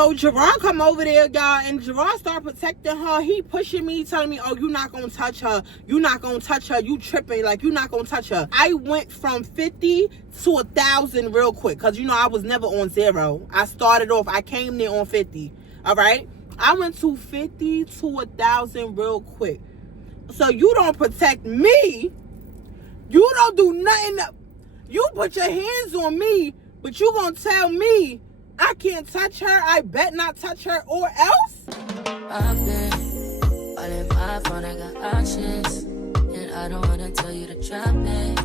So Gerard come over there, y'all, and Gerard start protecting her. He pushing me, telling me, oh, you're not gonna touch her. You're not gonna touch her. You tripping, like, you're not gonna touch her. I went from 50 to 1,000 real quick, because, you know, I was never on 0. I started off, I came there on 50, all right? I went to 50 to 1,000 real quick. So you don't protect me. You don't do nothing. You put your hands on me, but you gonna tell me I can't touch her, I bet not touch her, or else? I've been all in my phone, I got options. And I don't wanna tell you to drop it,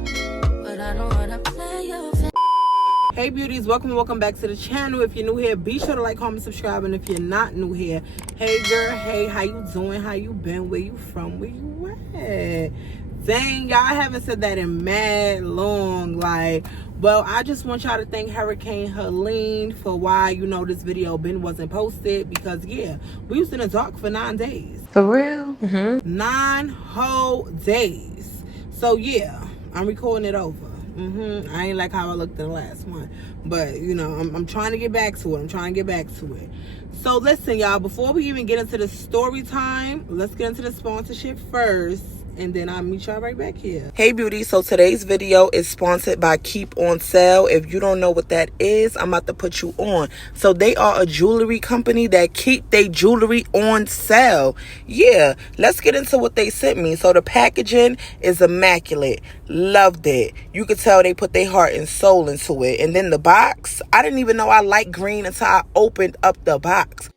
but I don't wanna play your face. Hey beauties, welcome back to the channel. If you're new here, be sure to like, comment, subscribe. And if you're not new here, hey girl, hey, how you doing? How you been? Where you from? Where you at? Dang, y'all, I haven't said that in mad long. Like, well, I just want y'all to thank Hurricane Helene for why, you know, this video wasn't posted. Because, yeah, we was in the dark for 9 days. For real? 9 whole days. So, yeah, I'm recording it over. I ain't like how I looked in the last one. But, you know, I'm trying to get back to it. So, listen, y'all, before we even get into the story time, let's get into the sponsorship first. And then I'll meet y'all right back here. Hey beauty, so today's video is sponsored by Keeponsale. If you don't know what that is, I'm about to put you on. So they are a jewelry company that keep their jewelry on sale. Yeah, let's get into what they sent me. So the packaging is immaculate. Loved it. You could tell they put their heart and soul into it. And then the box, I didn't even know I liked green until I opened up the box.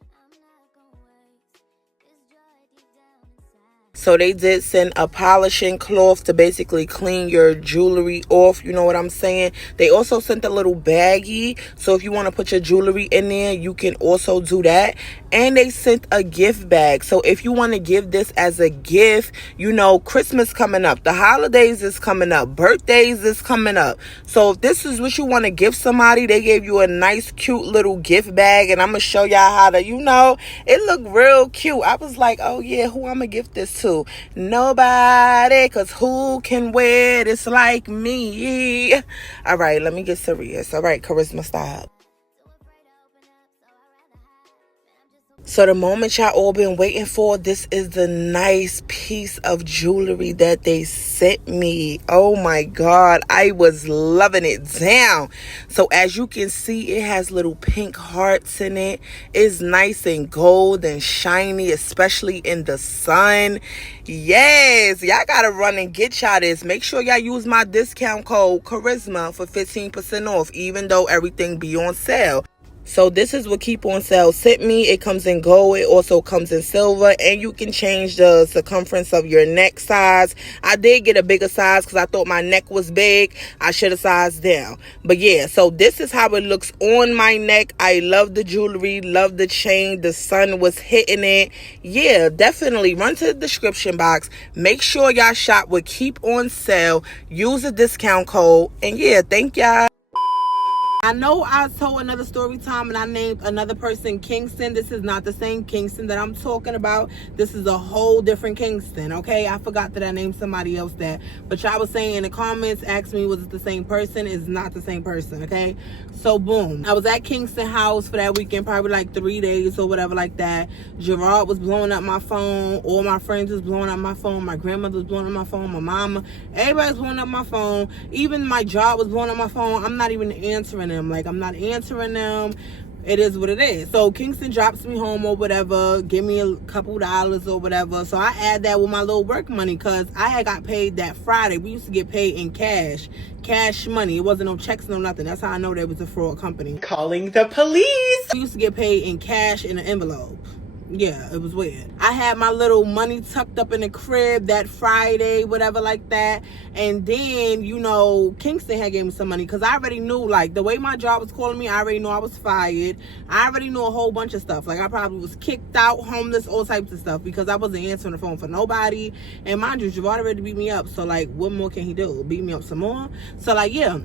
So they did send a polishing cloth to basically clean your jewelry off. You know what I'm saying? They also sent a little baggie. So if you want to put your jewelry in there, you can also do that. And they sent a gift bag. So if you want to give this as a gift, you know, Christmas coming up. The holidays is coming up. Birthdays is coming up. So if this is what you want to give somebody, they gave you a nice, cute little gift bag. And I'm going to show y'all how to, you know, it looked real cute. I was like, oh yeah, who I'm going to gift this to? Nobody, because who can wear this like me? All right, let me get serious. All right, Charisma, stop. So the moment y'all all been waiting for, this is the nice piece of jewelry that they sent me. Oh my God, I was loving it down. So as you can see, it has little pink hearts in it. It's nice and gold and shiny, especially in the sun. Yes, y'all gotta run and get y'all this. Make sure y'all use my discount code Charisma for 15% off, even though everything be on sale. So this is what Keeponsale sent me. It comes in gold. It also comes in silver. And you can change the circumference of your neck size. I did get a bigger size because I thought my neck was big. I should have sized down. But yeah, so this is how it looks on my neck. I love the jewelry. Love the chain. The sun was hitting it. Yeah, definitely run to the description box. Make sure y'all shop with Keeponsale. Use the discount code. And yeah, thank y'all. I know I told another story time and I named another person Kingston. This is not the same Kingston that I'm talking about. This is a whole different Kingston, okay? I forgot that I named somebody else that. But y'all was saying in the comments, asked me, was it the same person? It's not the same person, okay? So, boom. I was at Kingston house for that weekend, probably like 3 days or whatever like that. Gerard was blowing up my phone. All my friends was blowing up my phone. My grandmother was blowing up my phone. My mama. Everybody was blowing up my phone. Even my job was blowing up my phone. I'm not even answering them. Like, I'm not answering them. It is what it is. So Kingston drops me home or whatever, give me a couple dollars or whatever. So I add that with my little work money because I had got paid that Friday. We used to get paid in cash money. It wasn't no checks, no nothing. That's how I know there was a fraud company. Calling the police. We used to get paid in cash in an envelope. Yeah, it was weird. I had my little money tucked up in the crib that Friday, whatever like that. And then, you know, Kingston had gave me some money because I already knew, like, the way my job was calling me, I already knew I was fired. I already knew a whole bunch of stuff. Like, I probably was kicked out, homeless, all types of stuff because I wasn't answering the phone for nobody. And mind you, Javard already beat me up. So, like, what more can he do? Beat me up some more? So, like, yeah.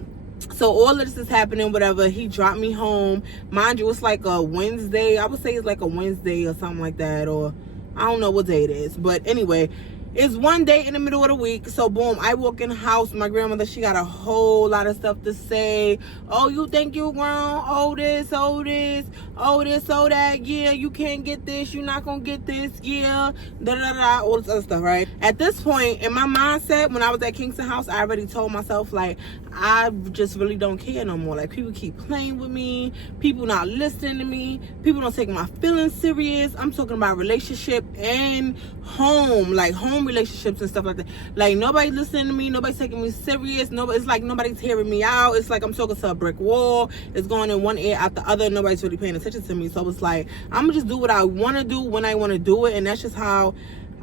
So all of this is happening, whatever. He dropped me home. Mind you, it's like a Wednesday. I would say it's like a Wednesday or something like that. Or I don't know what day it is. But anyway, It's one day in the middle of the week. So boom, I walk in the house. My grandmother, she got a whole lot of stuff to say. Oh, you think you grown? Oh this, oh this, oh this, oh that. Yeah, you can't get this. You're not gonna get this. Yeah, da da da. All this other stuff, right? At this point in my mindset, when I was at Kingston House, I already told myself, like, I just really don't care no more. Like, people keep playing with me. People not listening to me. People don't take my feelings serious. I'm talking about relationship and home, like home relationships and stuff like that. Like, nobody's listening to me. Nobody's taking me serious. It's like nobody's hearing me out. It's like I'm talking to a brick wall. It's going in one ear out the other. Nobody's really paying attention to me. So it's like, I'm gonna just do what I want to do when I want to do it, and that's just how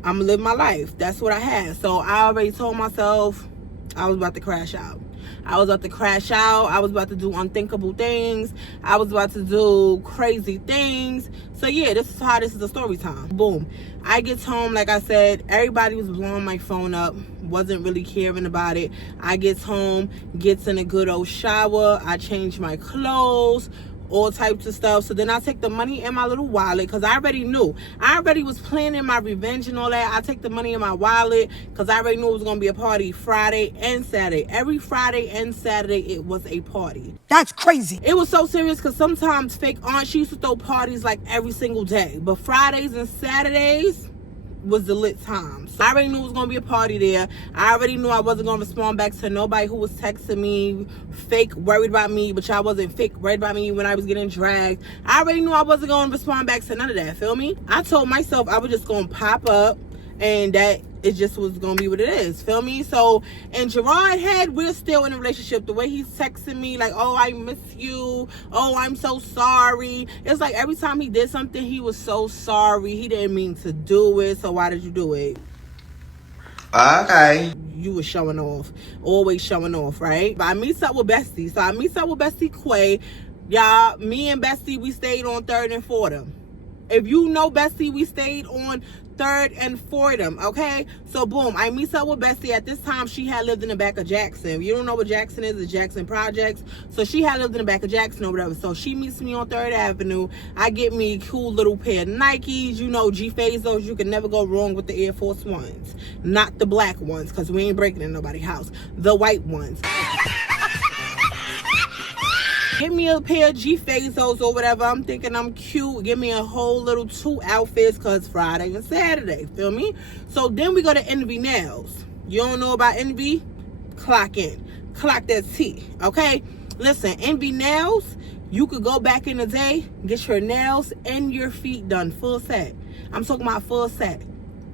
I'm gonna live my life. That's what I had. So I already told myself I was about to crash out. I was about to crash out. I was about to do unthinkable things. I was about to do crazy things. So yeah, this is a story time. Boom. I get home, like I said, everybody was blowing my phone up. Wasn't really caring about it. I gets home, gets in a good old shower. I change my clothes, all types of stuff. So then I take the money in my little wallet, because I already knew. I already was planning my revenge and all that. I take the money in my wallet because I already knew it was going to be a party Friday and Saturday. Every Friday and Saturday, it was a party. That's crazy. It was so serious because sometimes fake aunt, she used to throw parties like every single day. But Fridays and Saturdays was the lit times. I already knew it was gonna be a party there. I already knew I wasn't gonna respond back to nobody who was texting me fake worried about me, but y'all wasn't fake worried about me when I was getting dragged. I already knew I wasn't gonna respond back to none of that, feel me? I told myself I was just gonna pop up and that it just was gonna be what it is, feel me? So in Gerard's head, we're still in a relationship. The way he's texting me like, oh, I miss you, oh, I'm so sorry. It's like every time he did something, he was so sorry. He didn't mean to do it, so why did you do it? Okay. You were showing off, always showing off, right? But I meet up with Bestie. So I meet up with Bestie Quay. Y'all, me and Bestie, we stayed on 3rd and Fordham. If you know Bestie, we stayed on 3rd and Fordham, okay? So boom, I meet up with Bestie. At this time, she had lived in the back of Jackson. If you don't know what Jackson is, it's Jackson Projects. So she had lived in the back of Jackson or whatever. So she meets me on 3rd Avenue. I get me a cool little pair of Nikes, you know, G-Fazos. You can never go wrong with the Air Force Ones. Not the black ones, because we ain't breaking in nobody's house. The white ones. Give me a pair of G-Fazos or whatever. I'm thinking I'm cute. Give me a whole little 2 outfits because Friday and Saturday. Feel me? So then we go to Envy Nails. You don't know about Envy? Clock in. Clock that T. Okay? Listen, Envy Nails, you could go back in the day, get your nails and your feet done. Full set. I'm talking about full set.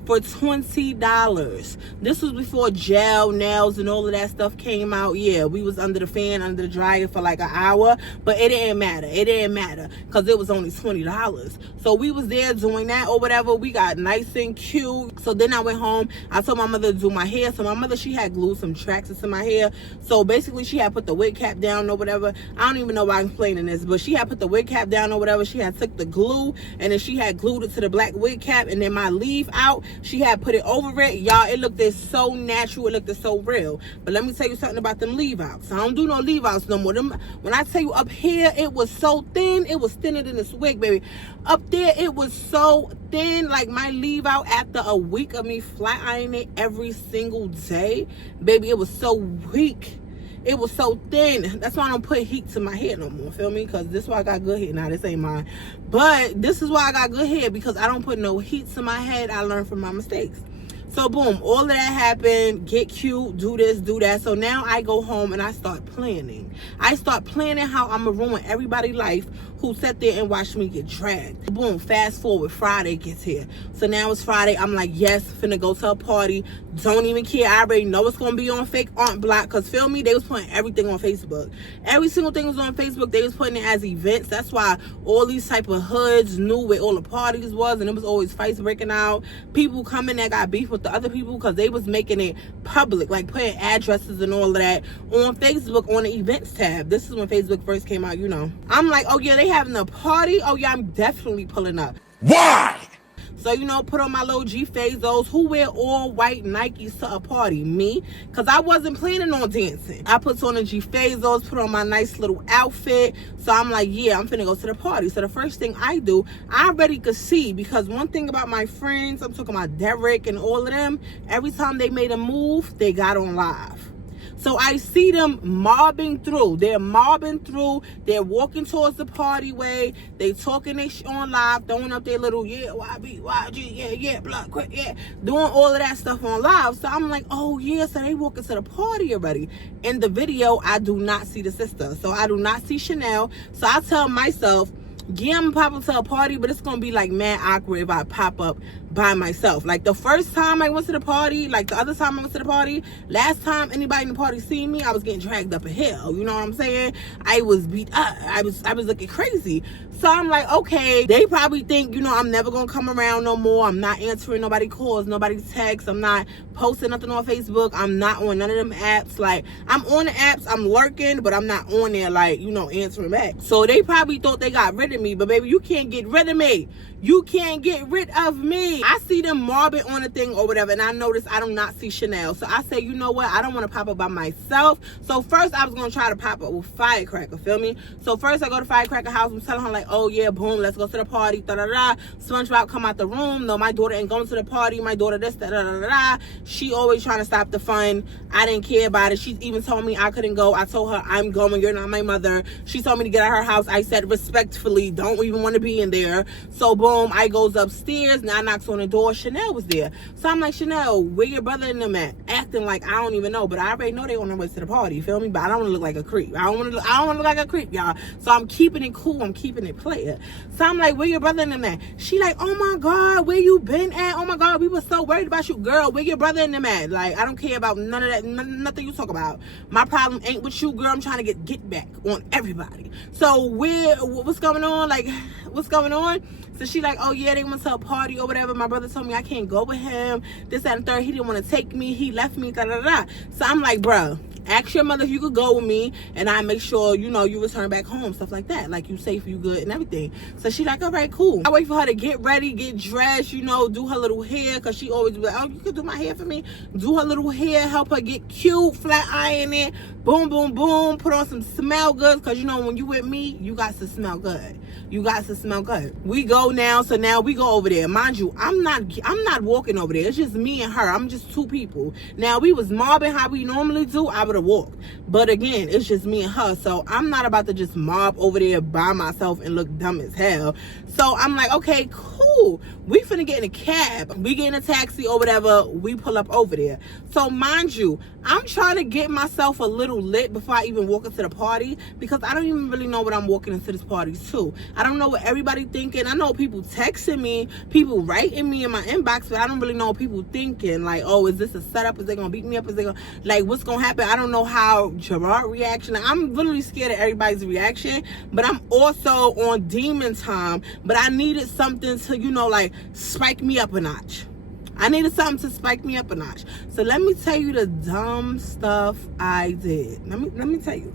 For $20. This was before gel nails and all of that stuff came out. Yeah, we was under the fan, under the dryer for like an hour, but it didn't matter. It didn't matter because it was only $20. So we was there doing that or whatever. We got nice and cute. So then I went home. I told my mother to do my hair. So my mother, she had glued some tracksuits in my hair. So basically she had put the wig cap down or whatever. I don't even know why I'm explaining this, but she had put the wig cap down or whatever. She had took the glue and then she had glued it to the black wig cap, and then my leave out, she had put it over it. Y'all, it looked so natural. It looked so real. But let me tell you something about them leave outs. I don't do no leave outs no more. Them, when I tell you up here, it was so thin. It was thinner than this wig, baby. Up there, it was so thin. Like my leave out after a week of me flat ironing it every single day, baby, it was so weak. It was so thin. That's why I don't put heat to my hair no more, feel me? Because this is why I got good hair. Now, this ain't mine. But this is why I got good hair, because I don't put no heat to my head. I learned from my mistakes. So, boom, all of that happened. Get cute, do this, do that. So now I go home and I start planning. I start planning how I'm going to ruin everybody's life who sat there and watched me get dragged. Boom, fast forward, Friday gets here. So now it's Friday. I'm like, yes, finna go to a party. Don't even care. I already know it's gonna be on fake aunt block, because feel me, they was putting everything on Facebook. Every single thing was on Facebook. They was putting it as events. That's why all these type of hoods knew where all the parties was, and it was always fights breaking out. People coming that got beef with the other people because they was making it public, like putting addresses and all of that on Facebook on the events tab. This is when Facebook first came out, you know. I'm like, oh yeah, they having a party? Oh yeah, I'm definitely pulling up. Why? So, you know, put on my little G-Fazos. Who wear all white Nikes to a party? Me. Because I wasn't planning on dancing. I put on the G-Fazos, put on my nice little outfit. So I'm like, yeah, I'm finna go to the party. So the first thing I do, I already could see, because one thing about my friends, I'm talking about Derek and all of them, every time they made a move, they got on live. So I see them mobbing through. They're mobbing through. They're walking towards the party way. They talking their shit on live, throwing up their little, yeah, YB, YG, yeah, blood, quick, yeah, doing all of that stuff on live. So I'm like, oh, yeah, so they walking to the party already. In the video, I do not see the sister. So I do not see Chanel. So I tell myself, yeah, I'm gonna pop up to a party, but it's gonna be like mad awkward if I pop up by myself. Like the first time I went to the party, like the other time I went to the party, last time anybody in the party seen me, I was getting dragged up a hill. You know what I'm saying? I was beat up. I was looking crazy. So I'm like, okay, they probably think, you know, I'm never gonna come around no more. I'm not answering nobody calls, nobody texts. I'm not posting nothing on Facebook. I'm not on none of them apps. Like, I'm on the apps, I'm lurking, but I'm not on there, like, you know, answering back. So they probably thought they got rid of me, but baby, you can't get rid of me. You can't get rid of me. I see them mobbing on the thing or whatever, and I notice I do not see Chanel. So I say, you know what? I don't want to pop up by myself. So first I was going to try to pop up with Firecracker, feel me? So first I go to Firecracker house. I'm telling her like, oh yeah, boom, let's go to the party, da-da-da. SpongeBob come out the room. No, my daughter ain't going to the party. My daughter this, da-da-da-da. She always trying to stop the fun. I didn't care about it. She even told me I couldn't go. I told her, I'm going. You're not my mother. She told me to get out of her house. I said respectfully, don't even want to be in there. So boom, I goes upstairs. Now I knocks on the door. Chanel was there. So I'm like, Chanel, where your brother and them at? Acting like I don't even know, but I already know they on their way to the party. You feel me? But I don't want to look like a creep. I don't want to look like a creep, y'all. So I'm keeping it cool. I'm keeping it player. So I'm like, where your brother and them at? She like, oh my God, where you been at? Oh my God, we were so worried about you, girl. Where your brother and them at? Like, I don't care about none of that. Nothing you talk about. My problem ain't with you, girl. I'm trying to get back on everybody. So what's going on? Like, what's going on? So she like, oh yeah, they went to a party or whatever. My brother told me I can't go with him. This, that, and third. He didn't want to take me. He left me, da, da, da. So I'm like, bruh, ask your mother if you could go with me, and I make sure, you know, you return back home, stuff like that. Like, you safe, you good, and everything. So she like, all right, cool. I wait for her to get ready, get dressed, you know, do her little hair, because she always be like, oh, you could do my hair for me? Do her little hair, help her get cute, flat iron it, boom, boom, boom, put on some smell goods, because, you know, when you with me, you got to smell good. You got to smell good. We go now, so now we go over there. Mind you, I'm not walking over there. It's just me and her. I'm just two people. Now, we was mobbing how we normally do. I would have walked. But again, it's just me and her. So I'm not about to just mob over there by myself and look dumb as hell. So I'm like, okay, cool. We finna get in a cab. We get in a taxi or whatever. We pull up over there. So mind you, I'm trying to get myself a little lit before I even walk into the party, because I don't even really know what I'm walking into this party to. I don't know what everybody thinking. I know people texting me, people writing me in my inbox, but I don't really know what people thinking. Like, oh, is this a setup? Is they gonna beat me up? Is they gonna, like, what's gonna happen? I don't know how Gerard reaction. I'm literally scared of everybody's reaction, but I'm also on demon time. But I needed something to, you know, like, spike me up a notch. I needed something to spike me up a notch. So let me tell you the dumb stuff I did. Let me tell you.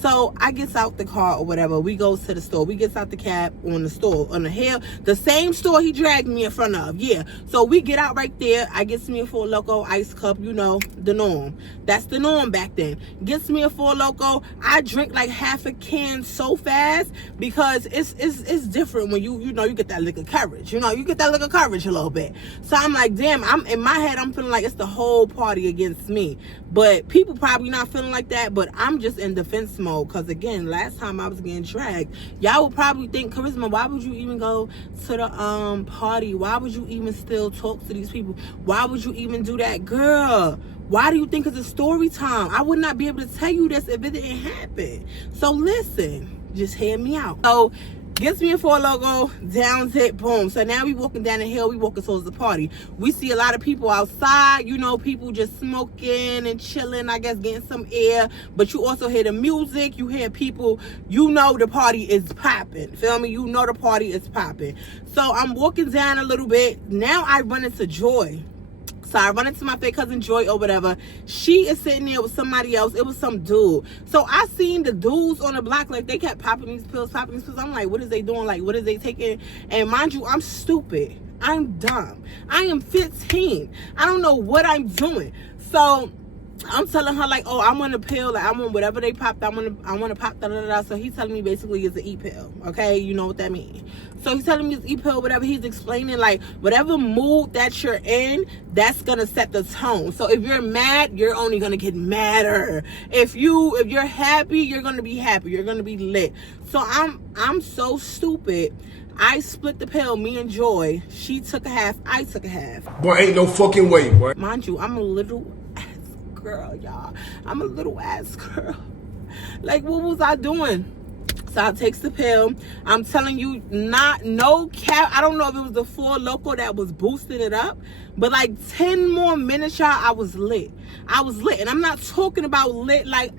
So I gets out the car or whatever. We goes to the store. We gets out the cab on the store, on the hill. The same store he dragged me in front of. Yeah. So we get out right there. I gets me a Four Loko ice cup. You know, the norm. That's the norm back then. Gets me a Four Loko. I drink like half a can so fast, because it's different when you know, you get that liquor courage. You know, you get that liquor courage a little bit. So I'm like, damn, I'm in my head, I'm feeling like it's the whole party against me. But people probably not feeling like that, but I'm just in defense mode, because again, last time I was getting dragged, y'all would probably think, Charisma, why would you even go to the party? Why would you even still talk to these people? Why would you even do that? Girl, why do you think it's a story time? I would not be able to tell you this if it didn't happen. So listen, just hear me out. So gets me a Four Loko, downs it, boom. So now we walking down the hill, we walking towards the party. We see a lot of people outside, you know, people just smoking and chilling, I guess, getting some air. But you also hear the music, you hear people, you know the party is popping. Feel me? You know the party is popping. So I'm walking down a little bit. Now I run into Joy. So I run into my fake cousin Joy or whatever. She is sitting there with somebody else. It was some dude. So I seen the dudes on the block, like, they kept popping these pills. I'm like, what is they doing? Like, what is they taking? And mind you, I'm stupid. I'm dumb. I am 15. I don't know what I'm doing. So I'm telling her like, oh, I want a pill, like I want whatever they popped, I want to pop da. So he's telling me basically it's an e-pill, okay? You know what that means. So he's telling me it's e-pill, whatever. He's explaining like whatever mood that you're in, that's gonna set the tone. So if you're mad, you're only gonna get madder. If you're happy, you're gonna be happy. You're gonna be lit. So I'm so stupid. I split the pill, me and Joy. She took a half, I took a half. Boy, ain't no fucking way, boy. Mind you, I'm a little ass girl, y'all. I'm a little ass girl. Like, what was I doing? So I takes the pill. I'm telling you, no cap. I don't know if it was the 4 Loco that was boosting it up, but like 10 more minutes, y'all, I was lit. I was lit. And I'm not talking about lit like,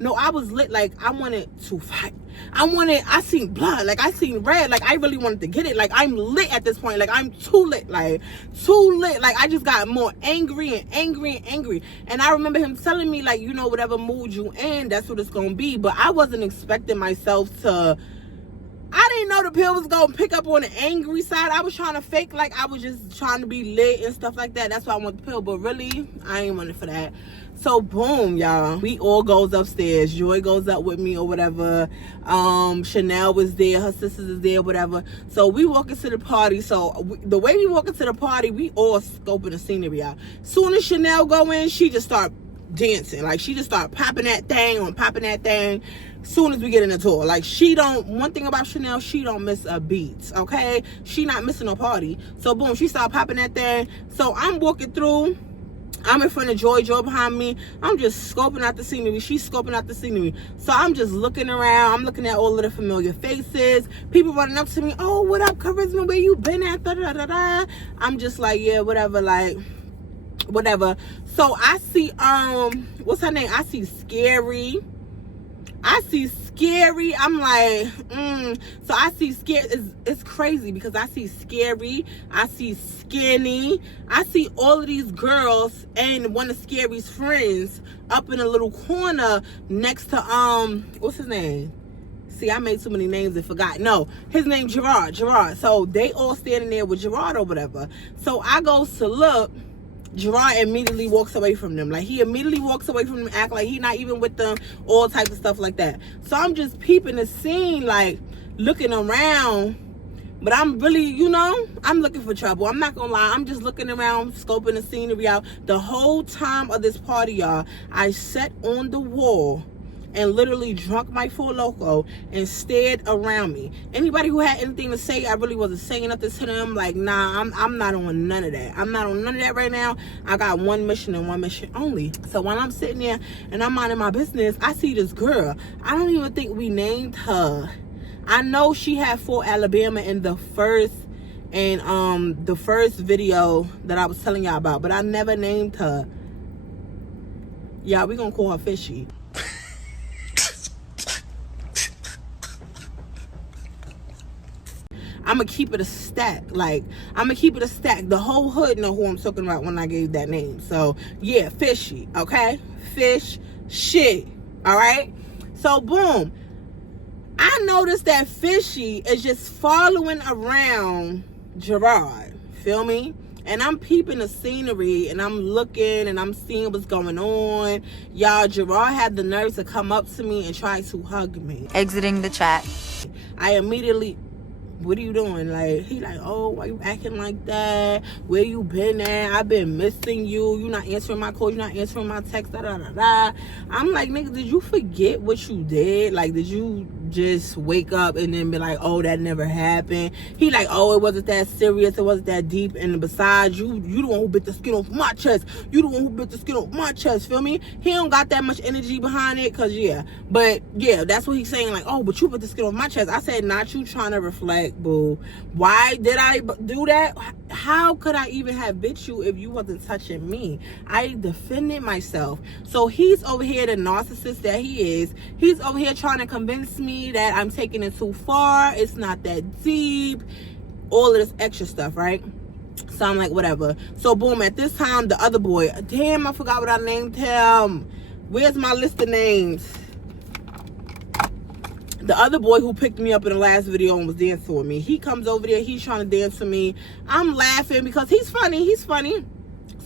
no, I was lit like I wanted to fight. I seen blood, like I seen red, like I really wanted to get it. Like I'm lit at this point, like I'm too lit. Like I just got more angry and angry and angry. And I remember him telling me like, you know, whatever mood you in, that's what it's gonna be. But I wasn't expecting myself to, I didn't know the pill was gonna pick up on the angry side. I was trying to fake like I was just trying to be lit and stuff like that. That's why I want the pill, but really I ain't want it for that. So boom, y'all, we all goes upstairs. Joy goes up with me or whatever. Chanel was there, her sisters is there, whatever. So we walk into the party. So the way we walk into the party, we all scoping the scenery out. Soon as Chanel go in, she just start dancing. Like she just start popping that thing. Soon as we get in the tour, like one thing about Chanel, she don't miss a beat, okay? She not missing a party. So boom, she start popping that thing. So I'm walking through. I'm in front of Joy behind me. I'm just scoping out the scenery. She's scoping out the scenery. So I'm just looking around. I'm looking at all of the familiar faces. People running up to me. Oh, what up, Charisma? Where you been at? Da, da, da, da. I'm just like, yeah, whatever. Like, whatever. So I see, what's her name? I see Scary. I'm like, So I see Scary. It's crazy because I see Scary. I see Skinny. I see all of these girls and one of Scary's friends up in a little corner next to, what's his name? See, I made too many names and forgot. No, his name Gerard. So they all standing there with Gerard or whatever. So I goes to look. Gerard immediately walks away from them. Like, he immediately walks away from them, act like he not even with them, all types of stuff like that. So I'm just peeping the scene, like, looking around. But I'm really, you know, I'm looking for trouble. I'm not gonna lie. I'm just looking around, scoping the scenery out. The whole time of this party, y'all, I sat on the wall and literally drunk my 4 Loco and stared around me. Anybody who had anything to say, I really wasn't saying nothing to them. Like, nah, I'm not on none of that. I'm not on none of that right now. I got one mission and one mission only. So when I'm sitting there and I'm minding my business, I see this girl. I don't even think we named her. I know she had 4 Alabama in the first video that I was telling y'all about, but I never named her. Yeah, we gonna call her Fishy. I'm gonna keep it a stack. Like, I'm gonna keep it a stack. The whole hood know who I'm talking about when I gave that name. So yeah, Fishy, okay? Fish shit. Alright? So boom. I noticed that Fishy is just following around Gerard. Feel me? And I'm peeping the scenery and I'm looking and I'm seeing what's going on. Y'all, Gerard had the nerve to come up to me and try to hug me. Exiting the chat. I immediately, what are you doing? Like, he like, oh, why you acting like that? Where you been at? I've been missing you. You not answering my calls. You not answering my texts. Da, da, da, da. I'm like, nigga, did you forget what you did? Like, did you just wake up and then be like, oh, that never happened? He like, oh, it wasn't that serious. It wasn't that deep. And besides, you the one who bit the skin off my chest. You the one who bit the skin off my chest. Feel me? He don't got that much energy behind it. Cause yeah. But yeah, that's what he's saying. Like, oh, but you bit the skin off my chest. I said, not you trying to reflect, boo. Why did I do that? How could I even have bit you if you wasn't touching me? I defended myself. So he's over here, the narcissist that he is. He's over here trying to convince me that I'm taking it too far. It's not that deep. All of this extra stuff, right? So I'm like, whatever. So boom, at this time, the other boy, damn, I forgot what I named him. Where's my list of names? The other boy who picked me up in the last video and was dancing with me, he comes over there, he's trying to dance with me. I'm laughing because he's funny.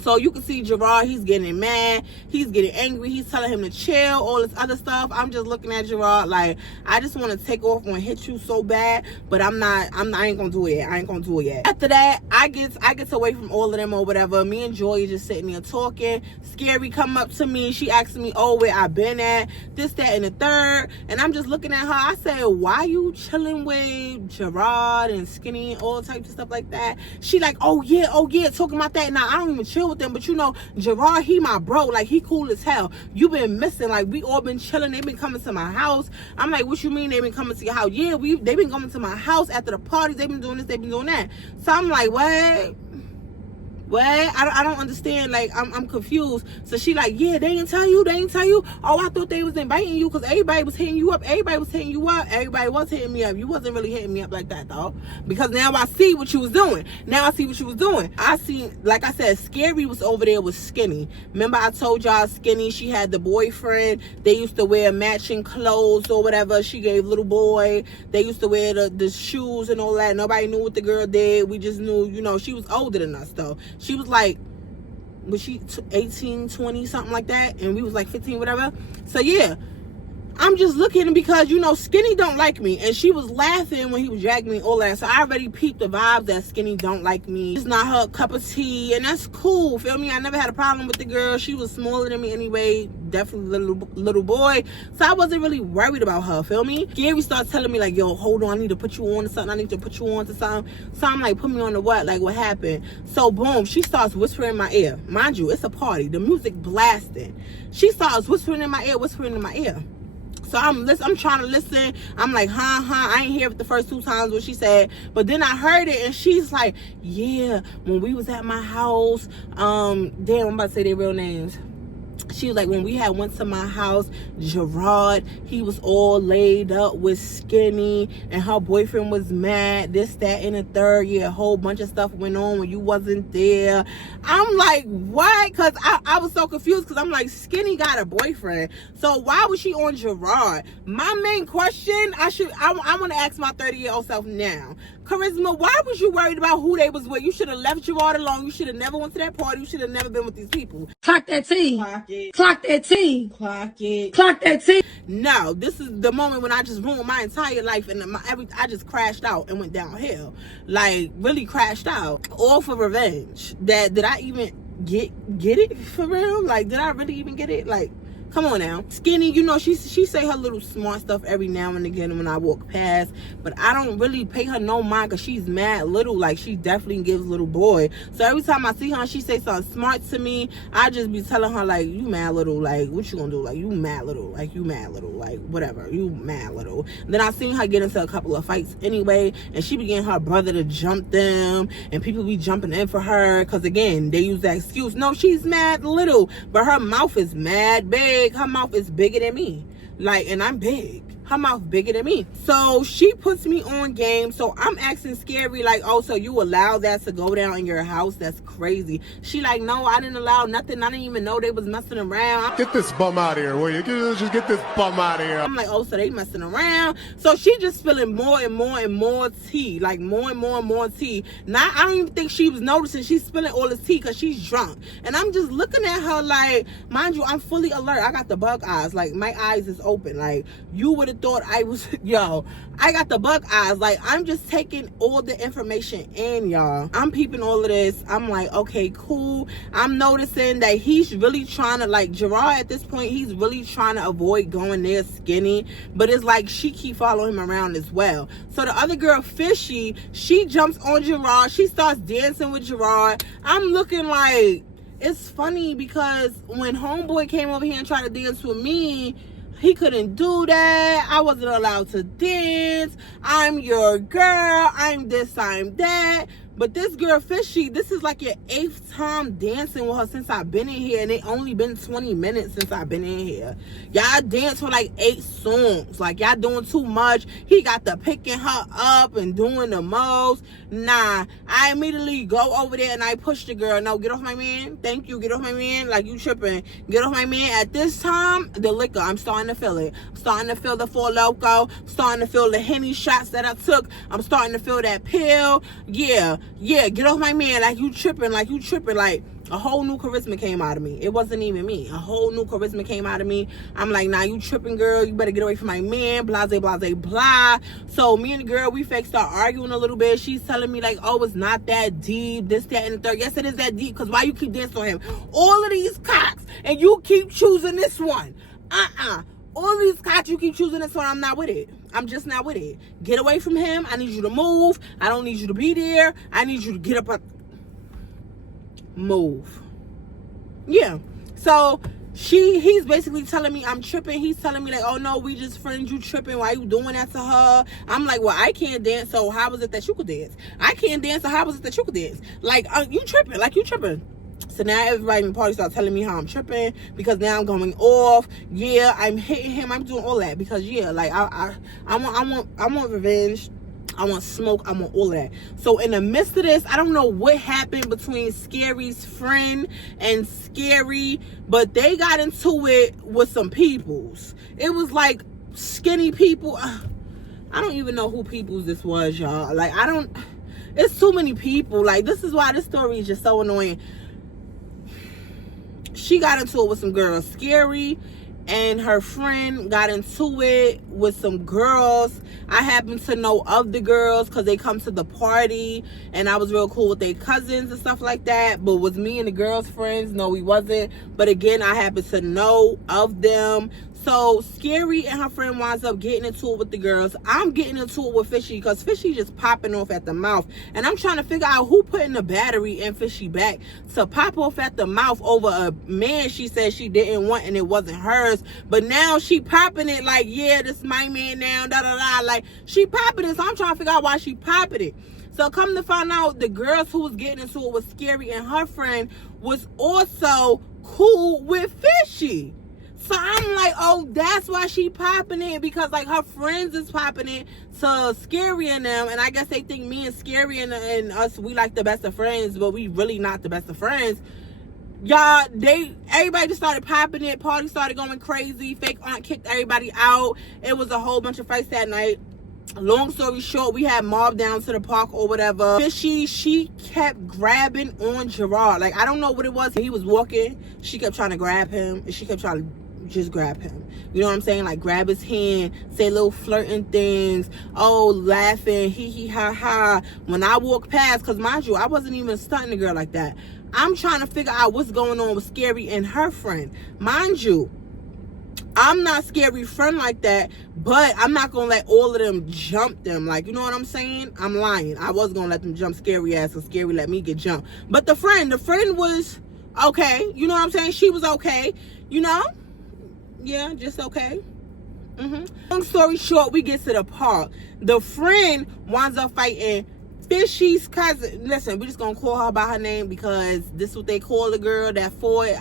So you can see Gerard, he's getting mad, he's getting angry, he's telling him to chill, all this other stuff. I'm just looking at Gerard like, I just want to take off and hit you so bad, but I ain't gonna do it yet. I ain't gonna do it yet. After that, I get away from all of them or whatever. Me and Joy just sitting there talking. Scary come up to me, she asked me, oh, where I been at, this, that, and the third. And I'm just looking at her. I said, why you chilling with Gerard and Skinny and all types of stuff like that? She like, oh yeah, talking about that. Now I don't even chill with them, but you know, Gerard, he my bro, like he cool as hell. You been missing, like we all been chilling. They been coming to my house. I'm like, what you mean they been coming to your house? Yeah, they been coming to my house after the parties. They been doing this, they been doing that. So I'm like, what? I don't understand. Like I'm confused. So she like, yeah, they didn't tell you. Oh, I thought they was inviting you because everybody was hitting you up. Everybody was hitting me up. You wasn't really hitting me up like that though, because now I see what you was doing. I see, like I said, Scary was over there with Skinny. Remember I told y'all Skinny, she had the boyfriend. They used to wear matching clothes or whatever. She gave little boy. They used to wear the shoes and all that. Nobody knew what the girl did. We just knew, you know, she was older than us though. She was like, was she 18, 20, something like that? And we was like 15, whatever. So yeah, I'm just looking because, you know, Skinny don't like me. And she was laughing when he was dragging me, all that. So I already peeped the vibe that Skinny don't like me. It's not her cup of tea. And that's cool, feel me? I never had a problem with the girl. She was smaller than me anyway. Definitely little boy. So I wasn't really worried about her, feel me? Gary started telling me like, yo, hold on, I need to put you on to something. So I'm like, put me on to what? Like, what happened? So boom, she starts whispering in my ear. Mind you, it's a party. The music blasting. She starts whispering in my ear. So I'm trying to listen. I'm like, I ain't hear it the first 2 times what she said. But then I heard it and she's like, yeah, when we was at my house, damn, I'm about to say their real names. She was like, when we had went to my house, Gerard, he was all laid up with Skinny and her boyfriend was mad, this, that, and the third. Yeah, a whole bunch of stuff went on when you wasn't there. I'm like, what? Because I was so confused because I'm like, Skinny got a boyfriend. So why was she on Gerard? My main question, I want to ask my 30-year-old self now. Charisma, why was you worried about who they was with? You should have left Gerard alone. You should have never went to that party. You should have never been with these people. Clock that T. Clock it. Clock that T. Clock it. Clock that T. No, this is the moment when I just ruined my entire life and I just crashed out and went downhill. Like, really crashed out. All for revenge. Did I even get it for real? Like, did I really even get it? Like, come on now. Skinny, you know, she say her little smart stuff every now and again when I walk past, but I don't really pay her no mind because she's mad little. Like, she definitely gives little boy. So every time I see her and she say something smart to me, I just be telling her like, you mad little, like what you gonna do? Like, you mad little, like whatever, you mad little. Then I seen her get into a couple of fights anyway, and she began her brother to jump them, and people be jumping in for her because again, they use that excuse. No, she's mad little, but her mouth is mad big. Her mouth is bigger than me, like, and I'm big. Her mouth bigger than me. So she puts me on game. So I'm asking Scary like, oh, so you allow that to go down in your house? That's crazy. She like, no, I didn't allow nothing. I didn't even know they was messing around. Get this bum out of here, will you? Just get this bum out of here. I'm like, oh, so they messing around. So she just spilling more and more tea, like more and more tea. Now I don't even think she was noticing she's spilling all this tea because she's drunk. And I'm just looking at her like, mind you, I'm fully alert. I got the bug eyes. Like, my eyes is open. Like, you would have thought I was, yo, I got the bug eyes. Like, I'm just taking all the information in, y'all. I'm peeping all of this. I'm like, okay, cool. I'm noticing that he's really trying to, like, Gerard at this point, he's really trying to avoid going near Skinny, but it's like she keep following him around as well. So the other girl, Fishy, she jumps on Gerard. She starts dancing with Gerard. I'm looking like, it's funny because when homeboy came over here and tried to dance with me, he couldn't do that. I wasn't allowed to dance. I'm your girl. I'm this, I'm that. But this girl, Fishy, this is like your 8th time dancing with her since I've been in here. And it only been 20 minutes since I've been in here. Y'all dance for like 8 songs. Like, y'all doing too much. He got the picking her up and doing the most. Nah, I immediately go over there and I push the girl. No, get off my man. Thank you. Get off my man. Like, you tripping. Get off my man. At this time, the liquor, I'm starting to feel it. I'm starting to feel the Four Loko. Starting to feel the Henny shots that I took. I'm starting to feel that pill. Yeah, get off my man. Like, you tripping. Like, a whole new charisma came out of me. It wasn't even me. A whole new charisma came out of me. I'm like, nah, you tripping, girl. You better get away from my man. Blase, blase, blah. So me and the girl, we fake start arguing a little bit. She's telling me like, oh, it's not that deep. This, that, and the third. Yes, it is that deep. Because why you keep dancing on him? All of these cocks. And you keep choosing this one. All of these cocks, you keep choosing this one. I'm not with it. I'm just not with it. Get away from him. I need you to move. I don't need you to be there. I need you to get up. Move. Yeah. So he's basically telling me I'm tripping. He's telling me like, oh no, we just friends. You tripping? Why you doing that to her? I'm like, well, I can't dance. So how was it that you could dance? I can't dance. So how was it that you could dance? Like, you tripping? Like, you tripping? So now everybody in the party starts telling me how I'm tripping because now I'm going off. Yeah, I'm hitting him. I'm doing all that because yeah, like I want revenge. I want smoke. I want all of that. So in the midst of this, I don't know what happened between Scary's friend and Scary, but they got into it with some peoples. It was like skinny people. I don't even know who peoples this was, y'all. Like, it's too many people. Like, this is why this story is just so annoying. She got into it with some girls. Scary and her friend got into it with some girls. I happen to know of the girls because they come to the party and I was real cool with their cousins and stuff like that. But was me and the girls friends? No, we wasn't. But again, I happen to know of them. So Scary and her friend winds up getting into it with the girls. I'm getting into it with Fishy because Fishy just popping off at the mouth. And I'm trying to figure out who putting the battery in Fishy back to pop off at the mouth over a man she said she didn't want and it wasn't hers. But now she popping it like, yeah, this is my man now, da da da. Like, she popping it. So I'm trying to figure out why she popping it. So come to find out, the girls who was getting into it with Scary and her friend was also cool with Fishy. So I'm like, oh, that's why she popping it, because like her friends is popping it to Scary and them, and I guess they think me and Scary and us, we like the best of friends, but we really not the best of friends. Y'all, everybody just started popping it. Party started going crazy. Fake aunt kicked everybody out. It was a whole bunch of fights that night. Long story short, we had mobbed down to the park or whatever. Fishy, she kept grabbing on Gerard. Like, I don't know what it was. He was walking. She kept trying to grab him, and she kept trying to just grab him. You know what I'm saying? Like, grab his hand, say little flirting things. Oh, laughing, hee hee ha ha. When I walk past, because mind you, I wasn't even stunting a girl like that. I'm trying to figure out what's going on with Scary and her friend. Mind you, I'm not Scary friend like that, but I'm not gonna let all of them jump them. Like, you know what I'm saying? I'm lying. I was gonna let them jump Scary ass, and Scary let me get jumped. But the friend was okay. You know what I'm saying? She was okay. You know? Yeah, just okay. Long story short, we get to the park. The friend winds up fighting Fishy's cousin. Listen, we're just gonna call her by her name because this is what they call the girl that fought.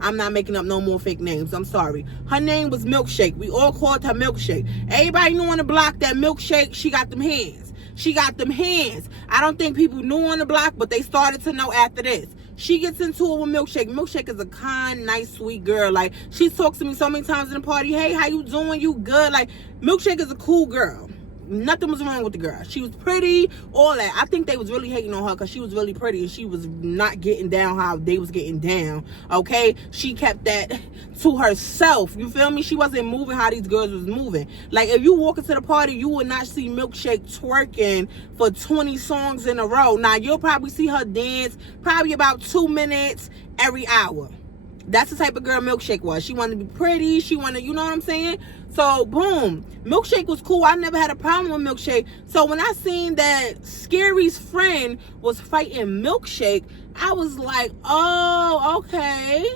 I'm not making up no more fake names. I'm sorry. Her name was Milkshake. We all called her Milkshake. Everybody knew on the block that Milkshake, she got them hands. She got them hands. I don't think people knew on the block, but they started to know after this. She gets into it with Milkshake. Milkshake is a kind, nice, sweet girl. Like, she talks to me so many times in the party. Hey, how you doing? You good? Like, Milkshake is a cool girl. Nothing was wrong with the girl. She was pretty, all that. I think they was really hating on her because she was really pretty and she was not getting down how they was getting down, okay? She kept that to herself, you feel me? She wasn't moving how these girls was moving. Like, if you walk into the party, you would not see Milkshake twerking for 20 songs in a row. Now, you'll probably see her dance probably about 2 minutes every hour. That's the type of girl Milkshake was. She wanted to be pretty. She wanted, you know what I'm saying? So, boom. Milkshake was cool. I never had a problem with Milkshake. So, when I seen that Scary's friend was fighting Milkshake, I was like, oh, okay.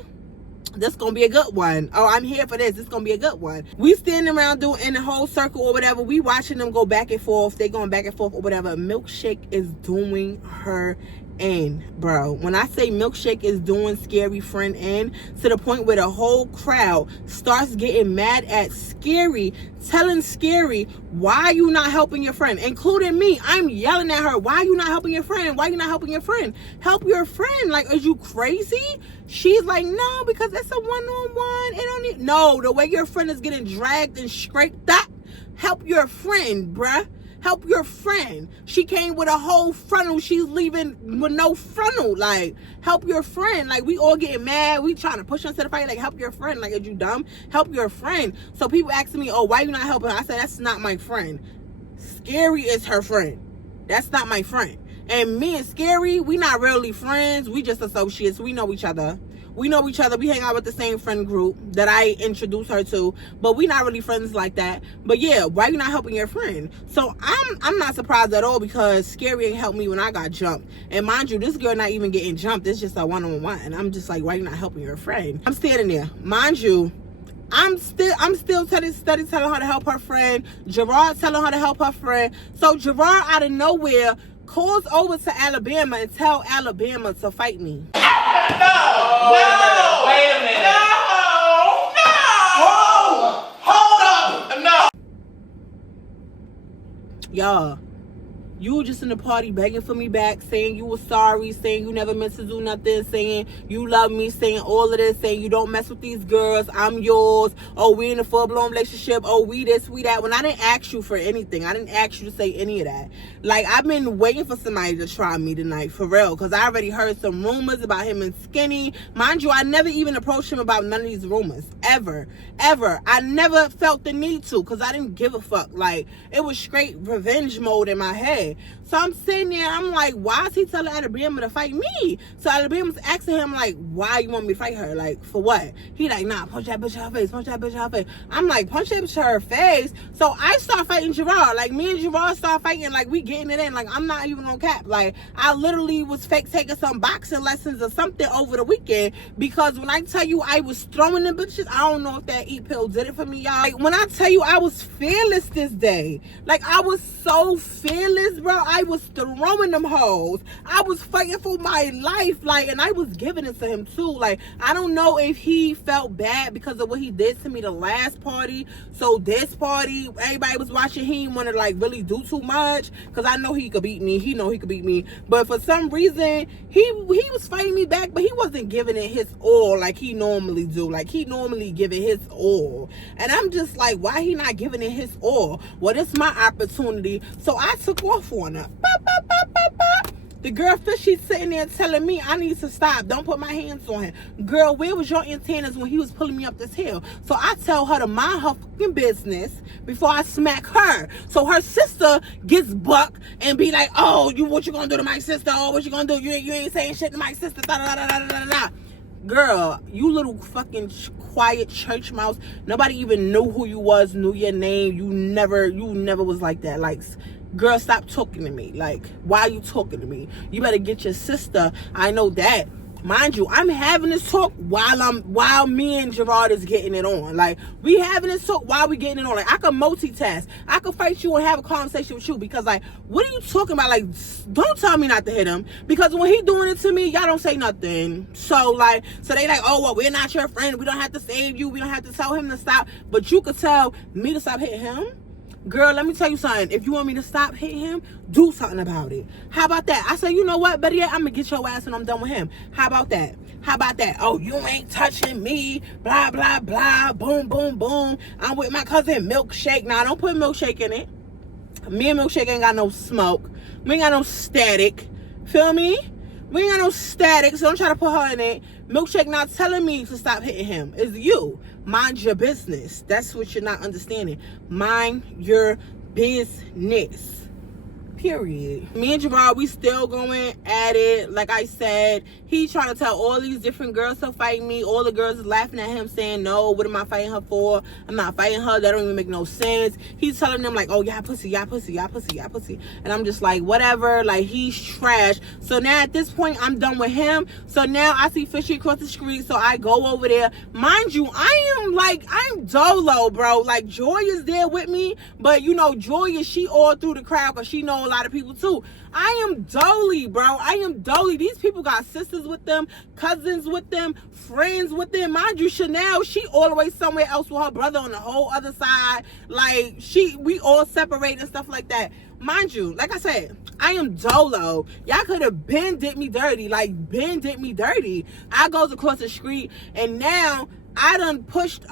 This gonna be a good one. Oh, I'm here for this. This gonna be a good one. We standing around doing in the whole circle or whatever. We watching them go back and forth. They going back and forth or whatever. Milkshake is doing her in, bro. When I say Milkshake is doing Scary friend in, to the point where the whole crowd starts getting mad at Scary, telling Scary, why you not helping your friend, including me. I'm yelling at her, why you not helping your friend? Why you not helping your friend? Help your friend. Like, are you crazy? She's like, no, because it's a one-on-one. It don't need, no, the way your friend is getting dragged and scraped up, help your friend, bruh. Help your friend. She came with a whole frontal. She's leaving with no frontal. Like, help your friend. Like, we all getting mad. We trying to push her to the fight. Like, help your friend. Like, are you dumb? Help your friend. So people asking me, oh, why you not helping her? I said, that's not my friend. Scary is her friend. That's not my friend. And me and Scary, we not really friends. We just associates. We know each other. We know each other. We hang out with the same friend group that I introduced her to, but we not really friends like that. But yeah, why you not helping your friend? So I'm not surprised at all, because Scary ain't helped me when I got jumped. And mind you, this girl not even getting jumped. It's just a one-on-one. And I'm just like, why you not helping your friend? I'm standing there. Mind you, I'm still telling her to help her friend. Gerard telling her to help her friend. So Gerard out of nowhere calls over to Alabama and tell Alabama to fight me. Wait a minute. Hold up. No. Y'all, you were just in the party begging for me back, saying you were sorry, saying you never meant to do nothing, saying you love me, saying all of this, saying you don't mess with these girls, I'm yours, oh, we in a full-blown relationship, oh, we this, we that. When I didn't ask you for anything, I didn't ask you to say any of that. Like, I've been waiting for somebody to try me tonight, for real, because I already heard some rumors about him and Skinny. Mind you, I never even approached him about none of these rumors, ever. I never felt the need to, because I didn't give a fuck. Like, it was straight revenge mode in my head. So I'm sitting there, I'm like, why is he telling Alabama to fight me? So Alabama's asking him, like, why you want me to fight her? Like, for what? He like, nah, punch that bitch in her face, punch that bitch in her face. I'm like, punch that bitch in her face? So I start fighting Gerard. Like, me and Gerard start fighting, like, we getting it in. Like, I'm not even on cap. Like, I literally was fake taking some boxing lessons or something over the weekend, because when I tell you I was throwing them bitches, I don't know if that E-pill did it for me, y'all. Like, when I tell you I was fearless this day, like, I was so fearless, bro. I was throwing them hoes. I was fighting for my life, like, and I was giving it to him too. Like, I don't know if he felt bad because of what he did to me the last party. So this party, everybody was watching. He didn't want to, like, really do too much, because I know he could beat me. He know he could beat me. But for some reason, he was fighting me back, but he wasn't giving it his all like he normally do. Like, he normally give it his all. And I'm just like, why he not giving it his all? Well, it's my opportunity. So I took off on her. Bop, bop, bop, bop, bop. The girl, she's sitting there telling me I need to stop. Don't put my hands on him. Girl, where was your antennas when he was pulling me up this hill? So I tell her to mind her fucking business before I smack her. So her sister gets buck and be like, oh, what you gonna do to my sister? Oh, what you gonna do? You ain't saying shit to my sister. Da, da, da, da, da, da. Girl, you little fucking quiet church mouse. Nobody even knew who you was, knew your name. You never was like that. Like, girl, stop talking to me. Like, why are you talking to me? You better get your sister. I know that. Mind you, I'm having this talk while me and Gerard is getting it on. Like, we having this talk while we getting it on. Like, I can multitask. I can fight you and have a conversation with you, because, like, what are you talking about? Like, don't tell me not to hit him, because when he doing it to me, y'all don't say nothing. So, like, so they like, oh, well, we're not your friend. We don't have to save you. We don't have to tell him to stop. But you could tell me to stop hitting him. Girl, let me tell you something. If you want me to stop hitting him, do something about it. How about that? I said, you know what? Better yet, I'm going to get your ass when I'm done with him. How about that? How about that? Oh, you ain't touching me. Blah, blah, blah. Boom, boom, boom. I'm with my cousin Milkshake. Now, don't put Milkshake in it. Me and Milkshake ain't got no smoke. We ain't got no static. Feel me? We ain't got no static, so don't try to put her in it. Milkshake not telling me to stop hitting him. It's you. Mind your business. That's what you're not understanding. Mind your business. period. Me and Gerard, we still going at it. Like I said, he trying to tell all these different girls to fight me. All the girls is laughing at him saying, no, what am I fighting her for? I'm not fighting her. That don't even make no sense. He's telling them like, oh, y'all pussy, y'all pussy, y'all pussy, y'all pussy. And I'm just like, whatever. Like, he's trash. So now at this point, I'm done with him. So now I see Fishy across the street. So I go over there. Mind you, I'm dolo, bro. Like, Joy is there with me. But, you know, Joy is, she all through the crowd because she know a lot of people too. I am dolly, bro. I am dolly. These people got sisters with them, cousins with them, friends with them. Mind you, Chanel, she all the way somewhere else with her brother on the whole other side. Like, we all separate and stuff like that. Mind you, like I said, I am dolo. Y'all could have been did me dirty. Like, been did me dirty. I goes across the street and now I done pushed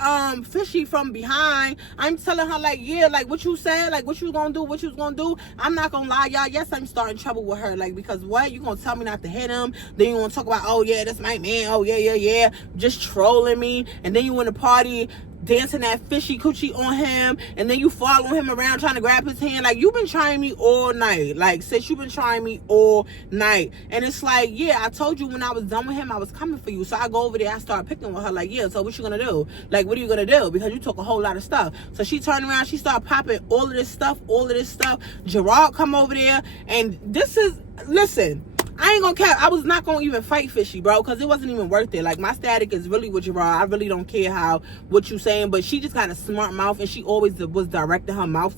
Fishy from behind. I'm telling her like, yeah, like what you said, like what you gonna do, what you was gonna do. I'm not gonna lie, y'all. Yes, I'm starting trouble with her. Like, because what? You gonna tell me not to hit him? Then you wanna talk about, oh yeah, that's my man. Oh yeah. Just trolling me. And then you in the party dancing that fishy coochie on him, and then you following him around trying to grab his hand. Like, you've been trying me all night. Like, sis, you've been trying me all night. And it's like, yeah, I told you when I was done with him, I was coming for you. So I go over there, I start picking with her, like, yeah, so what you gonna do? Like, what are you gonna do? Because you took a whole lot of stuff. So she turned around, she started popping all of this stuff. Gerard come over there, and this is, listen, I ain't gonna cap. I was not gonna even fight Fishy, bro, because it wasn't even worth it. Like, my static is really with Gerard. I really don't care what you saying, but she just got a smart mouth, and she always was directing her mouth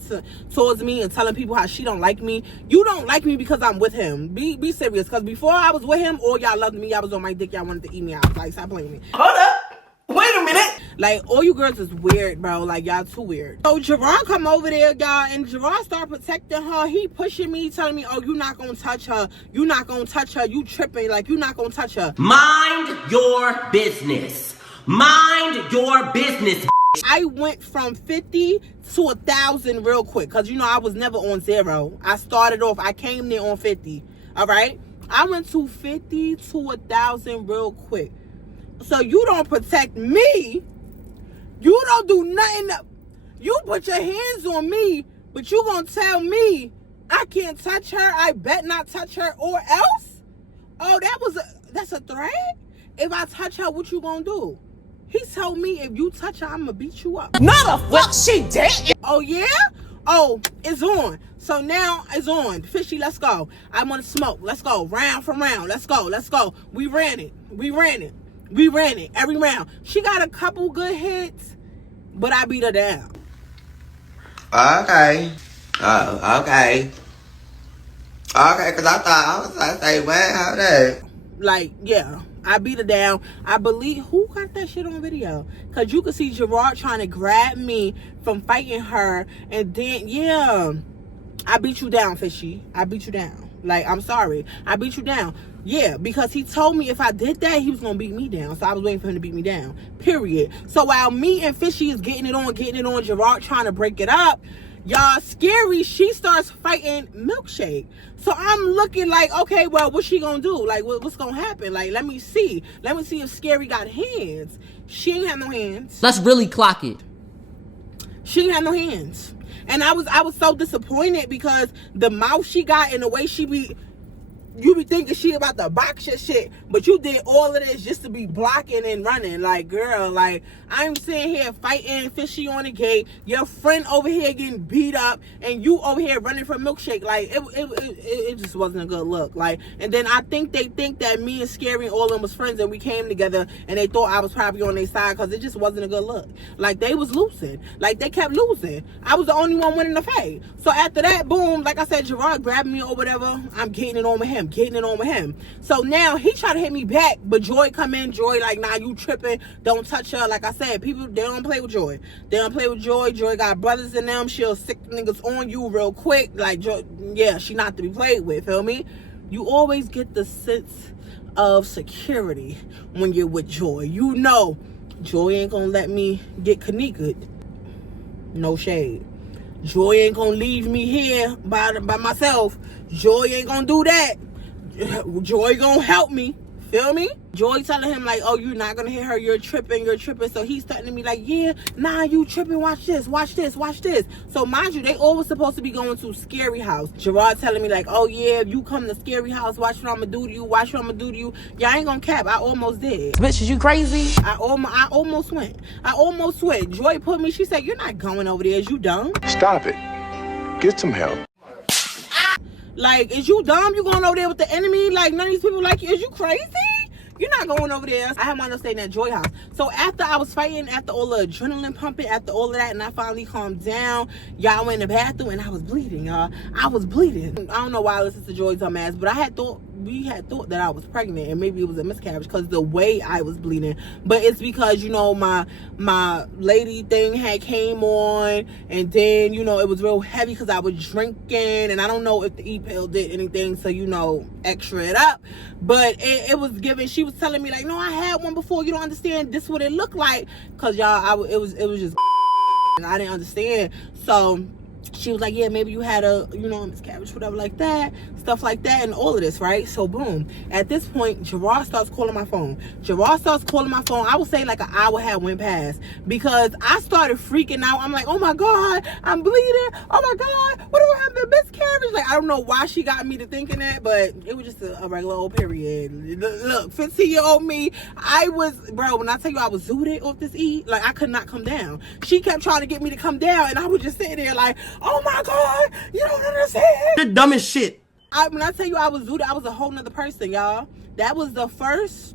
towards me and telling people how she don't like me. You don't like me because I'm with him. Be serious, because before I was with him, all y'all loved me. Y'all was on my dick. Y'all wanted to eat me out. Like, stop playing me. Hold up. Wait a minute. Like, all you girls is weird, bro. Like, y'all too weird. So Gerard come over there, y'all, and Gerard start protecting her. He pushing me, telling me, oh, you not gonna touch her. You not gonna touch her. You tripping. Like, you not gonna touch her. Mind your business. Mind your business. I went from 50 to 1,000 real quick, because, you know, I was never on 0. I started off, I came there on 50. All right? I went to 50 to 1,000 real quick. So you don't protect me. You don't do nothing. You put your hands on me, but you gonna tell me I can't touch her? I bet not touch her or else? Oh, that's a threat? If I touch her, what you gonna do? He told me if you touch her, I'm gonna beat you up. No, the fuck she did. Oh, yeah? Oh, it's on. So now it's on. Fishy, let's go. I want to smoke. Let's go. Round for round. Let's go. We ran it every round. She got a couple good hits, but I beat her down. Okay. Oh, okay. Okay, because I thought, I was like, say, what? How that? Like, yeah, I beat her down. I believe, who got that shit on video? Because you could see Gerard trying to grab me from fighting her. And then, yeah, I beat you down, Fishy. I beat you down. Like, I'm sorry. I beat you down. Yeah, because he told me if I did that, he was going to beat me down. So I was waiting for him to beat me down. Period. So while me and Fishy is getting it on, Gerard trying to break it up, y'all, Scary, she starts fighting Milkshake. So I'm looking like, okay, well, what's she going to do? Like, what's going to happen? Like, let me see. Let me see if Scary got hands. She ain't have no hands. Let's really clock it. She ain't have no hands. And I was so disappointed because the mouth she got and the way she be... You be thinking she about to box your shit, but you did all of this just to be blocking and running. Like, girl, like, I'm sitting here fighting Fishy on the gate. Your friend over here getting beat up, and you over here running for Milkshake. Like, it just wasn't a good look. Like, and then I think they think that me and Scary and all of them was friends, and we came together, and they thought I was probably on their side because it just wasn't a good look. Like, they was losing. Like, they kept losing. I was the only one winning the fight. So after that, boom, like I said, Gerard grabbed me or whatever. I'm getting it on with him. So now he try to hit me back, but Joy come in. Joy like, nah, you tripping, don't touch her. Like I said, people, they don't play with Joy. Joy got brothers in them. She'll sick niggas on you real quick. Like, Joy, yeah, she not to be played with, feel me? You always get the sense of security when you're with Joy. You know Joy ain't gonna let me get Kanika. No shade. Joy ain't gonna leave me here by myself. Joy ain't gonna do that. Joy gonna help me, Feel me? Joy telling him like, oh, you're not gonna hit her, you're tripping. So he's starting to be like, yeah, nah, you tripping, watch this. So mind you, they always supposed to be going to Scary House. Gerard telling me like, oh yeah, if you come to Scary House, watch what I'm gonna do to you, Y'all ain't gonna cap, I almost did. Bitch, is you crazy? I almost went. Joy put me, she said, you're not going over there, is you dumb? Stop it. Get some help. Like, is you dumb? You going over there with the enemy? Like, none of these people like you. Is you crazy? You're not going over there. I had my staying at Joy House. So after I was fighting, after all the adrenaline pumping, after all of that, and I finally calmed down, y'all went in the bathroom and I was bleeding, y'all. I was bleeding. I don't know why I listened to Joy's dumb ass, but we had thought that I was pregnant and maybe it was a miscarriage because the way I was bleeding. But it's because, you know, my lady thing had came on, and then, you know, it was real heavy because I was drinking, and I don't know if the E-pill did anything to, you know, extra it up. But it was given, she was telling me like, no, I had one before, you don't understand, this what it looked like, because y'all, it was just and I didn't understand. So she was like, yeah, maybe you had a, you know, miscarriage, whatever, like that, stuff like that, and all of this, right? So boom, at this point, Gerard starts calling my phone. I would say like an hour had went past, because I started freaking out. I'm like, oh my God, I'm bleeding. Oh my God, what do I have, a miscarriage? Like, I don't know why she got me to thinking that, but it was just a regular old period. Look, 15-year-old me, I was, bro, when I tell you I was zooted off this E, like I could not come down. She kept trying to get me to come down, and I was just sitting there like, oh my God, you don't understand. You're dumb as shit. When I tell you I was zooted, I was a whole nother person, y'all. That was the first,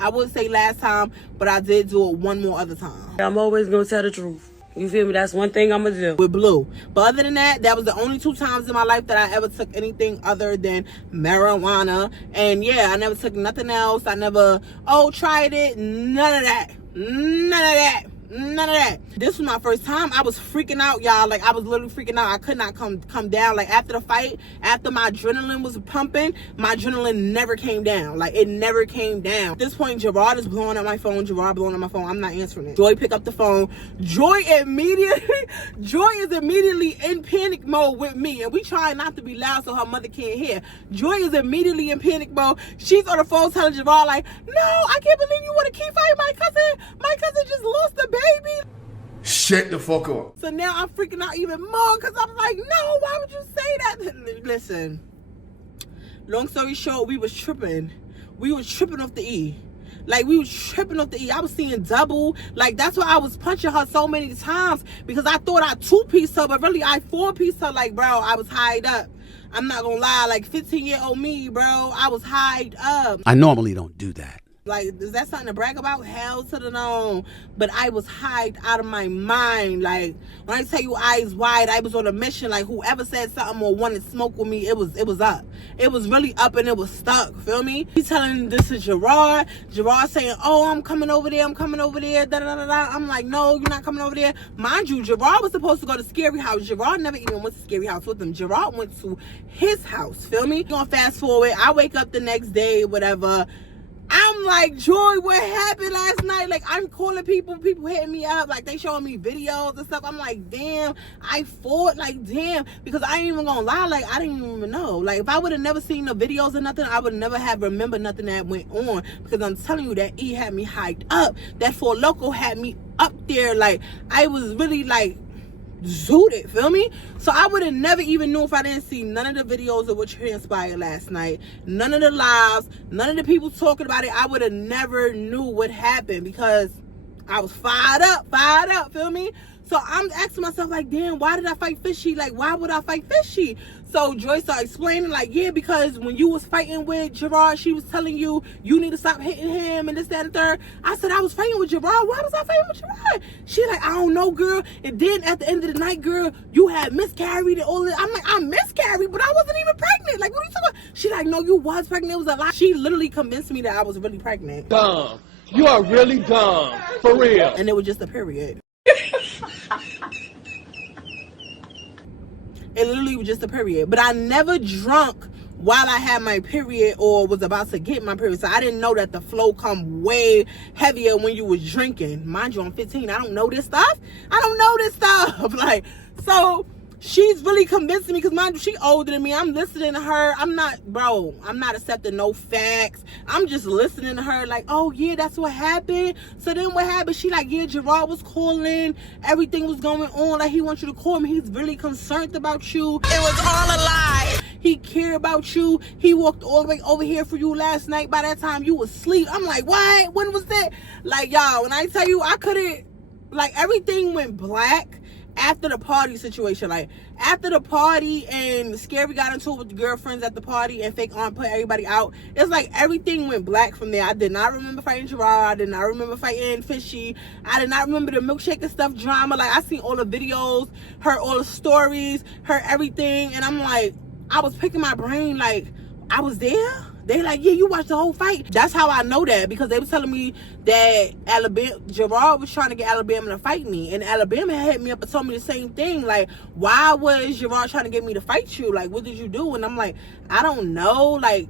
I wouldn't say last time, but I did do it one more other time. I'm always gonna tell the truth. You feel me? That's one thing I'm gonna do. With Blue. But other than that, that was the only 2 times in my life that I ever took anything other than marijuana. And yeah, I never took nothing else. I never, tried it. None of that. This was my first time. I was freaking out, y'all. Like, I was literally freaking out. I could not come down. Like, after the fight, after my adrenaline was pumping, my adrenaline never came down. Like, it never came down. At this point, Gerard is blowing up my phone. I'm not answering it. Joy pick up the phone. Joy is immediately in panic mode with me. And we trying not to be loud so her mother can't hear. Joy is immediately in panic mode. She's on the phone telling Gerard, like, no, I can't believe you want to keep fighting my cousin. My cousin just lost the baby. Shut the fuck up. So now I'm freaking out even more, because I'm like, no, why would you say that? Listen, long story short, we was tripping off the E. Like, we was tripping off the E. I was seeing double. Like, that's why I was punching her so many times, because I thought I 2-pieced her, but really I 4-pieced her. Like, bro, I was highed up. I'm not gonna lie, like 15-year-old me, bro, I was highed up. I normally don't do that. Like, is that something to brag about? Hell to the no. But I was hyped out of my mind. Like, when I tell you eyes wide, I was on a mission. Like, whoever said something or wanted smoke with me, it was up. It was really up and it was stuck. Feel me? He's telling this to Gerard. Gerard saying, oh, I'm coming over there. I'm like, no, you're not coming over there. Mind you, Gerard was supposed to go to Scary House. Gerard never even went to Scary House with him. Gerard went to his house. Feel me? Gonna fast forward. I wake up the next day, whatever. I'm like, Joy, what happened last night? Like, I'm calling people hitting me up, like, they showing me videos and stuff. I'm like, damn, I fought, like, damn, because I ain't even gonna lie, like, I didn't even know. Like, if I would have never seen the videos or nothing, I would never have remembered nothing that went on, because I'm telling you, that E had me hyped up. That Four Loko had me up there. Like, I was really, like, zooted, feel me? So I would have never even knew if I didn't see none of the videos of what transpired last night, none of the lives, none of the people talking about it. I would have never knew what happened, because I was fired up, feel me? So I'm asking myself, like, damn, why did I fight Fishy? Like, why would I fight Fishy? So Joy started explaining, like, yeah, because when you was fighting with Gerard, she was telling you need to stop hitting him and this, that, and third. I said, I was fighting with Gerard. Why was I fighting with Gerard? She like, I don't know, girl. And then at the end of the night, girl, you had miscarried and all that. I'm like, I miscarried, but I wasn't even pregnant. Like, what are you talking about? She like, no, you was pregnant. It was a lie. She literally convinced me that I was really pregnant. Dumb. You are really dumb. For real. And it was just a period. It literally was just a period. But I never drunk while I had my period or was about to get my period. So I didn't know that the flow come way heavier when you was drinking. Mind you, I'm 15. I don't know this stuff. Like, so she's really convincing me, because mind you, she older than me. I'm listening to her. I'm not accepting no facts. I'm just listening to her like, oh yeah, that's what happened. So then what happened? She like, yeah, Gerard was calling. Everything was going on. Like, he wants you to call him. He's really concerned about you. It was all a lie. He cared about you. He walked all the way over here for you last night. By that time, you was asleep. I'm like, what? When was that? Like, y'all, when I tell you, I couldn't, like, everything went black after the party situation. Like, after the party and Scary got into it with the girlfriends at the party and Fake Aunt put everybody out, it's like everything went black from there. I did not remember fighting Gerard. I did not remember fighting Fishy. I did not remember the milkshake and stuff drama. Like, I seen all the videos, heard all the stories, heard everything, and I'm like, I was picking my brain like, I was there? They like, yeah, you watched the whole fight. That's how I know that, because they was telling me that Gerard was trying to get Alabama to fight me, and Alabama had hit me up and told me the same thing. Like, why was Gerard trying to get me to fight you? Like, what did you do? And I'm like, I don't know. Like,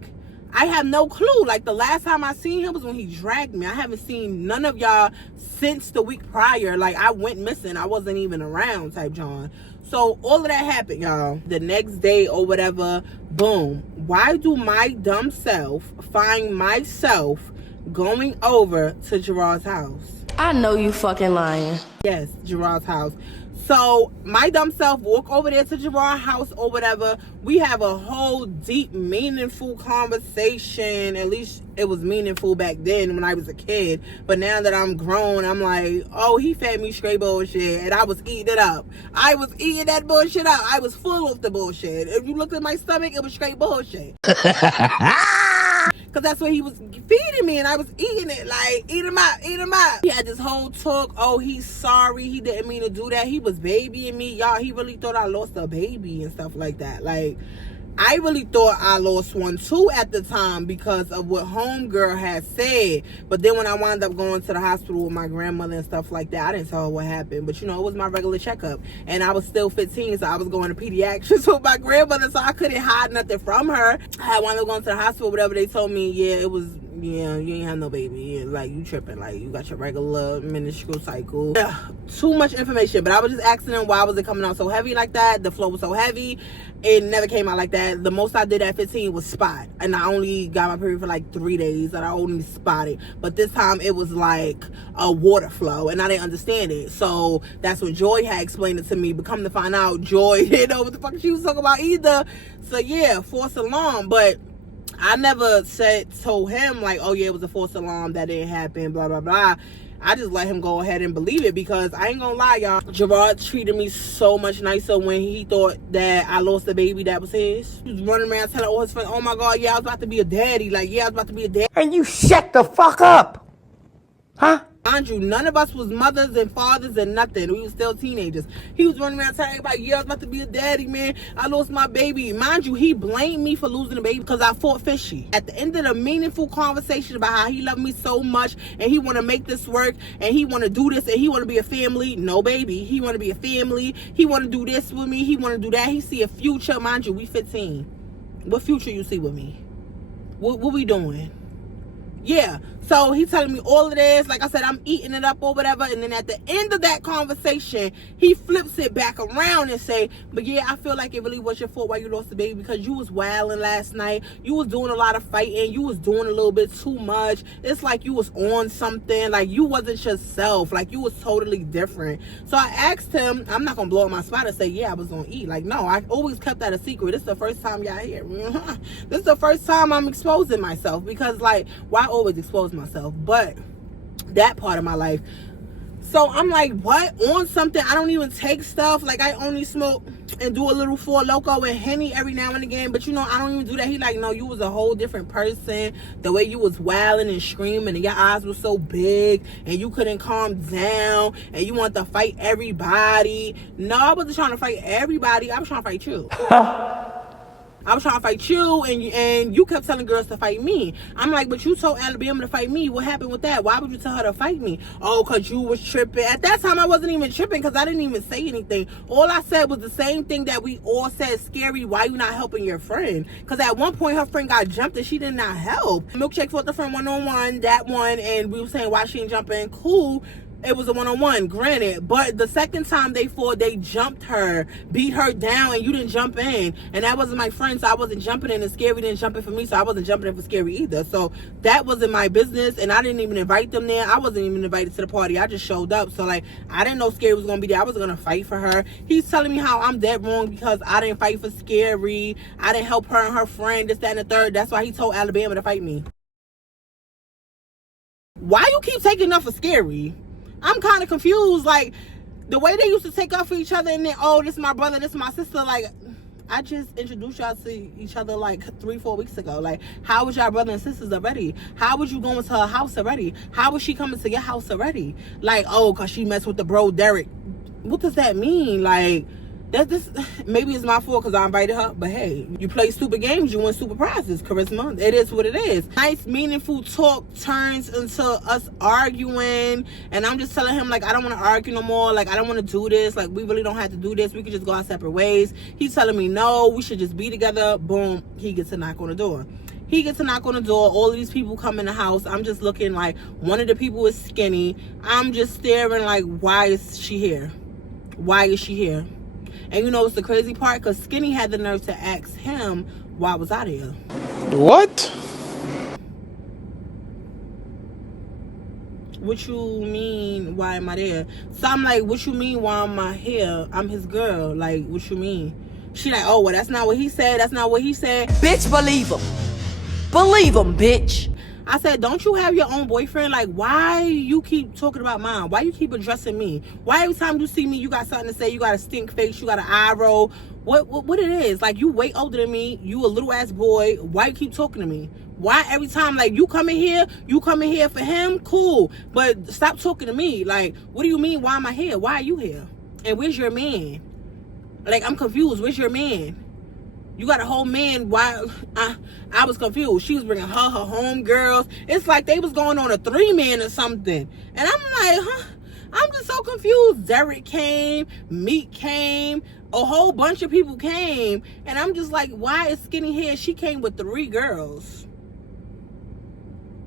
I have no clue. Like, the last time I seen him was when he dragged me. I haven't seen none of y'all since the week prior. Like, I went missing. I wasn't even around type John. So all of that happened, y'all. The next day or whatever, boom. Why do my dumb self find myself going over to Gerard's house? I know you fucking lying. Yes, Gerard's house. So my dumb self walk over there to Gerard's house or whatever. We have a whole deep, meaningful conversation. At least it was meaningful back then when I was a kid. But now that I'm grown, I'm like, oh, he fed me straight bullshit. And I was eating it up. I was eating that bullshit up. I was full of the bullshit. If you looked at my stomach, it was straight bullshit. Because that's what he was feeding me, and I was eating it. Like, eat him up, eat him up. He had this whole talk, oh, he's sorry, he didn't mean to do that. He was babying me. Y'all, he really thought I lost a baby and stuff like that. Like, I really thought I lost one too at the time because of what homegirl had said. But then when I wound up going to the hospital with my grandmother and stuff like that, I didn't tell her what happened. But, you know, it was my regular checkup. And I was still 15, so I was going to pediatrics with my grandmother, so I couldn't hide nothing from her. I wound up going to the hospital, whatever. They told me, yeah, it was, yeah, you ain't have no baby. Yeah, like, you tripping. Like, you got your regular minuscule cycle. Too much information. But I was just asking them, why was it coming out so heavy like that? The flow was so heavy. It never came out like that. The most I did at 15 was spot. And I only got my period for like 3 days. And I only spotted. But this time it was like a water flow. And I didn't understand it. So that's when Joy had explained it to me. But come to find out, Joy didn't know what the fuck she was talking about either. So yeah, false alarm. But I never told him like, oh yeah, it was a false alarm, that didn't happen, blah, blah, blah. I just let him go ahead and believe it, because I ain't gonna lie, y'all. Gerard treated me so much nicer when he thought that I lost a baby that was his. He was running around telling all his friends, oh my God, yeah, I was about to be a daddy. Like, yeah, I was about to be a daddy. And you shut the fuck up. Huh? Mind you, none of us was mothers and fathers and nothing. We was still teenagers. He was running around telling everybody, yeah, I was about to be a daddy, man. I lost my baby. Mind you, he blamed me for losing the baby because I fought Fishy. At the end of the meaningful conversation about how he loved me so much and he want to make this work and he want to do this and he want to be a family. No, baby. He want to be a family. He want to do this with me. He want to do that. He see a future. Mind you, we 15. What future you see with me? What we doing? Yeah, so he's telling me all of this. Like I said, I'm eating it up or whatever. And then at the end of that conversation, he flips it back around and say, but yeah, I feel like it really was your fault why you lost the baby, because you was wilding last night. You was doing a lot of fighting. You was doing a little bit too much. It's like you was on something. Like, you wasn't yourself. Like, you was totally different. So I asked him, I'm not going to blow up my spot and say, yeah, I was going to eat. Like, no, I always kept that a secret. This is the first time y'all hear. This is the first time I'm exposing myself, because, like, why always expose myself? But that part of my life. So I'm like, what? On something? I don't even take stuff. Like, I only smoke and do a little Four Loko and Henny every now and again. But, you know, I don't even do that. He like, no, you was a whole different person. The way you was wailing and screaming and your eyes were so big and you couldn't calm down and you want to fight everybody. No, I wasn't trying to fight everybody. I was trying to fight you. I was trying to fight you, and you kept telling girls to fight me. I'm like, but you told Alabama to fight me. What happened with that? Why would you tell her to fight me? Oh, because you was tripping. At that time, I wasn't even tripping because I didn't even say anything. All I said was the same thing that we all said, Scary, why you not helping your friend? Because at one point, her friend got jumped and she did not help. Milkshake fought the friend one-on-one, that one, and we were saying why she ain't jumping. Cool. It was a one-on-one, granted. But the second time they fought, they jumped her, beat her down, and you didn't jump in. And that wasn't my friend, so I wasn't jumping in. And Scary didn't jump in for me, so I wasn't jumping in for Scary either. So that wasn't my business, and I didn't even invite them there. I wasn't even invited to the party. I just showed up. So, like, I didn't know Scary was going to be there. I wasn't going to fight for her. He's telling me how I'm dead wrong because I didn't fight for Scary. I didn't help her and her friend, this, that, and the third. That's why he told Alabama to fight me. Why you keep taking up for Scary? I'm kind of confused. Like, the way they used to take up for each other and then, oh, this is my brother, this is my sister. Like, I just introduced y'all to each other like 3-4 weeks ago. Like, how was y'all brother and sisters already? How was you going to her house already? How was she coming to your house already? Like, oh, because she messed with the bro Derek. What does that mean? Like, this maybe it's my fault because I invited her, but hey, you play stupid games, you win stupid prizes. Charisma, it is what it is. Nice, meaningful talk turns into us arguing, and I'm just telling him, like, I don't want to argue no more. Like, I don't want to do this. Like, we really don't have to do this. We could just go our separate ways. He's telling me, no, we should just be together. Boom, he gets a knock on the door. He gets a knock on the door. All of these people come in the house. I'm just looking like one of the people is skinny. I'm just staring like, why is she here? Why is she here? And you know what's the crazy part? Because Skinny had the nerve to ask him, why was I there? What? What you mean, why am I there? So I'm like, what you mean, why am I here? I'm his girl. Like, what you mean? She like, oh, well, that's not what he said. That's not what he said. Bitch, believe him. Believe him, bitch. I said, don't you have your own boyfriend? Like, why you keep talking about mine? Why you keep addressing me? Why every time you see me, you got something to say? You got a stink face. You got an eye roll. What it is? Like, you way older than me. You a little ass boy. Why you keep talking to me? Why every time, like, you come in here for him? Cool. But stop talking to me. Like, what do you mean? Why am I here? Why are you here? And where's your man? Like, I'm confused. Where's your man? You got a whole man. Why? I was confused. She was bringing her homegirls. It's like they was going on a 3-man or something. And I'm like, huh? I'm just so confused. Derek came. Meek came. A whole bunch of people came. And I'm just like, why is Skinny here? She came with 3 girls.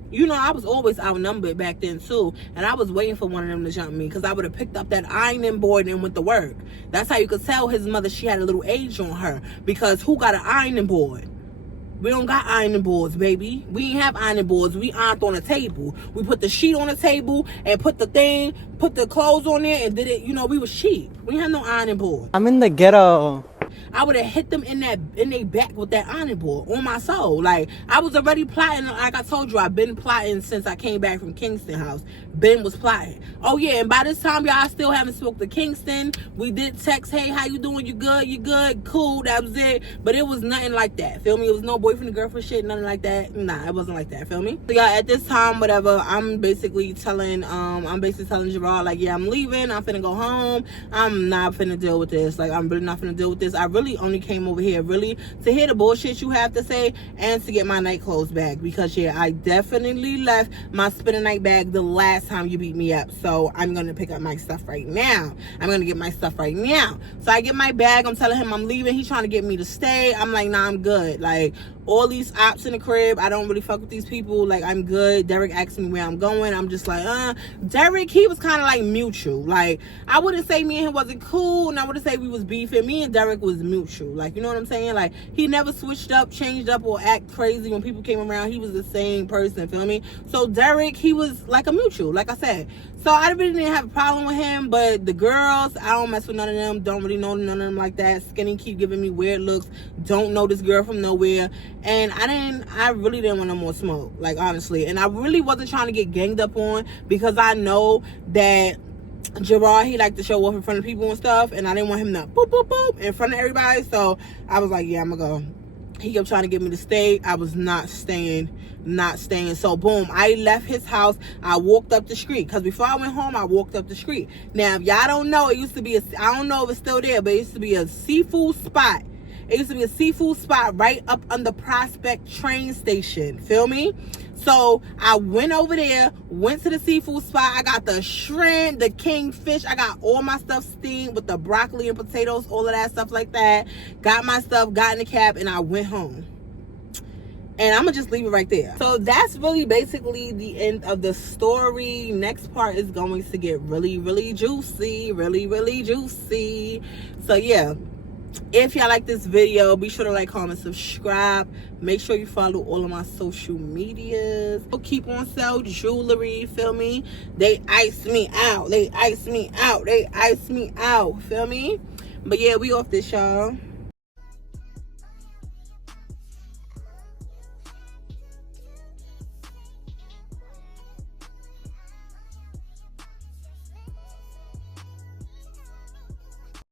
You know, I was always outnumbered back then, too. And I was waiting for one of them to jump me because I would have picked up that ironing board and went to work. That's how you could tell his mother, she had a little age on her. Because who got an ironing board? We don't got ironing boards, baby. We ain't have ironing boards. We ironed on a table. We put the sheet on the table and put the clothes on there and did it. You know, we was cheap. We didn't have no ironing board. I'm in the ghetto. I would have hit them in their back with that ironing board on my soul. Like, I was already plotting. Like I told you, I've been plotting since I came back from Kingston house. Ben was plotting. Oh yeah, and by this time, y'all, I still haven't spoke to Kingston. We did text, hey, how you doing? You good? You good? Cool. That was it. But it was nothing like that. Feel me? It was no boyfriend and girlfriend shit. Nothing like that. Nah, it wasn't like that. Feel me? So yeah, at this time, whatever, I'm basically telling Gerard, like, yeah, I'm leaving. I'm finna go home. I'm not finna deal with this. Like, I'm really not finna deal with this. I really only came over here really to hear the bullshit you have to say and to get my night clothes back, because yeah, I definitely left my spend a night bag the last time you beat me up. So I'm gonna pick up my stuff right now. I'm gonna get my stuff right now. So I get my bag. I'm telling him I'm leaving. He's trying to get me to stay. I'm like, nah, I'm good. Like, all these ops in the crib, I don't really fuck with these people. Like, I'm good. Derek asked me where I'm going. I'm just like, Derek, he was kind of like mutual. Like, I wouldn't say me and him wasn't cool, and I wouldn't say we was beefing. Me and Derek was mutual. Like, you know what I'm saying? Like, he never switched up, changed up, or act crazy when people came around. He was the same person, feel me? So Derek, he was like a mutual, like I said. So I really didn't have a problem with him, but the girls, I don't mess with none of them. Don't really know none of them like that. Skinny keep giving me weird looks. Don't know this girl from nowhere. And I really didn't want no more smoke, like, honestly. And I really wasn't trying to get ganged up on, because I know that Gerard, he liked to show off in front of people and stuff, and I didn't want him to boop, boop, boop in front of everybody. So I was like, yeah, I'm gonna go. He kept trying to get me to stay. I was not staying. So boom, I left his house. I walked up the street, because before I went home, I walked up the street. Now, if y'all don't know, it used to be I don't know if it's still there, but it used to be a seafood spot. It used to be a seafood spot right up under Prospect train station. Feel me? So I went over there, went to the seafood spot. I got the shrimp, the kingfish. I got all my stuff steamed with the broccoli and potatoes, all of that stuff like that. Got my stuff, got in the cab, and I went home. And I'm gonna just leave it right there. So that's really basically the end of the story. Next part is going to get really, really juicy. Really, really juicy. So yeah, if y'all like this video, be sure to like, comment, subscribe. Make sure you follow all of my social medias. Keep on sale jewelry, feel me? They ice me out. They ice me out. They ice me out, feel me? But yeah, we off this, y'all.